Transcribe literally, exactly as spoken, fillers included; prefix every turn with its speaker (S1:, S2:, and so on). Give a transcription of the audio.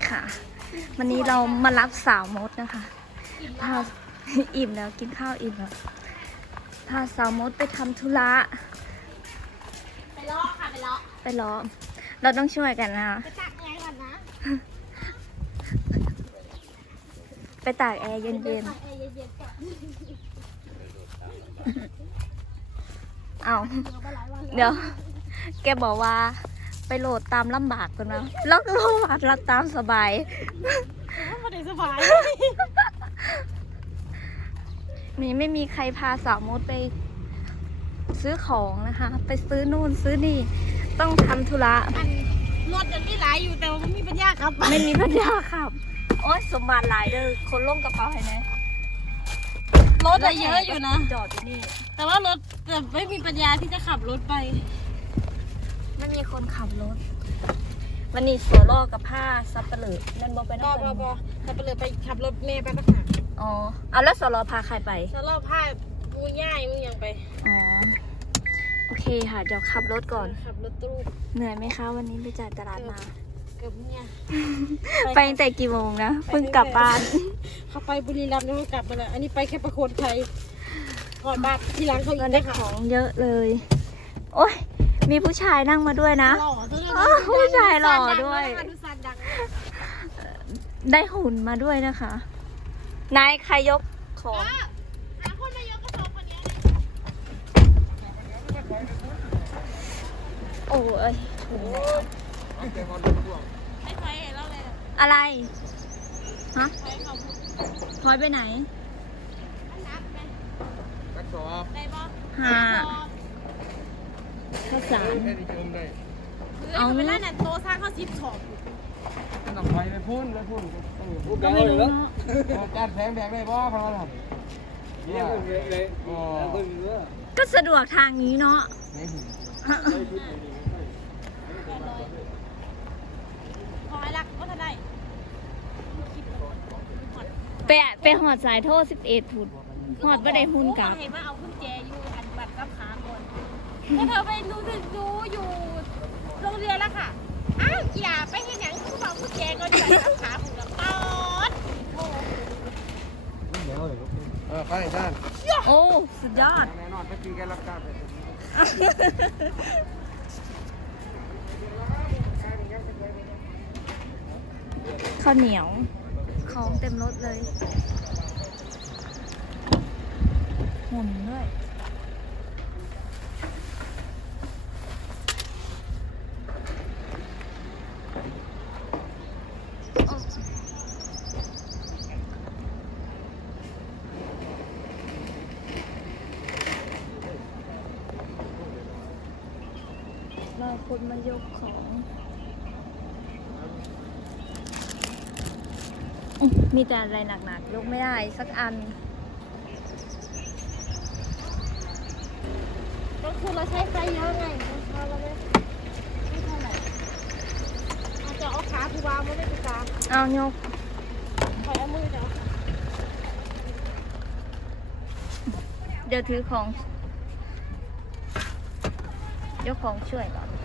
S1: ค่ะวันนี้เรามารับสาวมดนะคะพาอิ่มแล้วกินข้าวอิ่มแล้วพาสาวมดไปทำธุระ
S2: ไปเลาะค่ะไปเลาะ
S1: ไปล้อเราต้องช่วยกันนะ
S2: ไปตักแอร์ก่อนนะ
S1: ไปตากแอร์เย็นๆ
S2: แอร์เย็นๆก่อน
S1: เอาเดี๋ยวแกบอกว่าไปโหลดตามลำบากกันนะแล้วก็โหลดรับตามสบาย
S2: ไม่ได้สบาย
S1: นี่ไม่มีใครพาสาวมดไปซื้อของนะคะ ไปซื้อนู่นซื้อนี่ต้องทำธุระ
S2: รถยังมีหลายอยู่แต่ว่าไม่มีปัญญาครับ
S1: ไม่มีปัญญาขับโอ๊ยสมบัติหลายเด้อคนล่มกระเป๋าให้ไหม
S2: รถเยอะอยู่นะ
S1: จอดอยู่นี่
S2: แต่ว่ารถแต่ไม่มีปัญญาที่จะขับรถไป
S1: ไม่มีคนขับรถวันนี้โซโล่กับผ้าซับเปลือกนั่นบอกไปนั่น
S2: บอบอซับเปลือกไปขับรถเมย์ไปปะค่ะ
S1: อ๋อเอาแล้วโซโล่พาใครไป
S2: โซโล่พามูย่ายมูยังไป
S1: อ๋อโอเคค่ะเดี๋ยวขับรถก่อน
S2: ขับรถตู้
S1: เหนื่อยไหมคะวันนี้ไปจ่ายตลาดมา
S2: เกือบเนี่ย
S1: ไปตั้งแต่กี่โมงนะเพิ่งกลับบ้าน
S2: เขาไปบุรีรัมย์แล้วก็กลับมาแล้วอันนี้ไปแค่ประโคนไทยก่อนบ้านที่ร้านเขาอีก
S1: ได้ของเยอะเลยโอ๊ยมีผู้ชายนั่งมาด้วยนะผู้ชายหล่อด้วยได้หุ่นมาด้วยนะคะนายใครยกของโอ้ยอะไรฮะพลอยไปไหนหาข้าวสาร
S2: เอาเวลาเนี่ยโตสร้างข้าวซิปสอบ
S3: ต้องไปไปพุ่นไปพุ่น
S1: ก็ไม่รู้เนาะ
S3: การแพงแพงได้บ่เขาทำ
S1: ก็สะดวกทางนี้เนาะ
S2: พอไอ้รักก็ทำได้
S1: ไปไปหอดสายโทษสิบเอ็ดผุดหอดไม่ได้หุ่นกับ
S2: เห็นว่าเอาขึ้นแจอยู่อันบัตรกับขาคนถ้าเธอไปดูดูอยู่โรงเรียนแล้วค่ะอ้าวอย่าไปเห็นอย่างที่เขาขึ้นแจก็อยู่บัตรกับขาผมกับป๊อด
S3: เออไปด้าน
S1: โอ้สุดยอด
S3: แน่นอนไปกินกันรับการ
S1: ข้าวเหนียวของเต็มรถเลยหุ่นด้วยเราคนมายกของมีแต่อะไรหนักๆยกไม่ได้สักอัน
S2: ก็คือเราใช้ไฟเยอะไงเราไม่ไม่เท่าไหร่เราจะเอาขาผูวางไม่ได้ผูกา
S1: เอายก
S2: คอยเอามือเดี๋ยว
S1: เดี๋ยวถือของยกของช่วยก่อน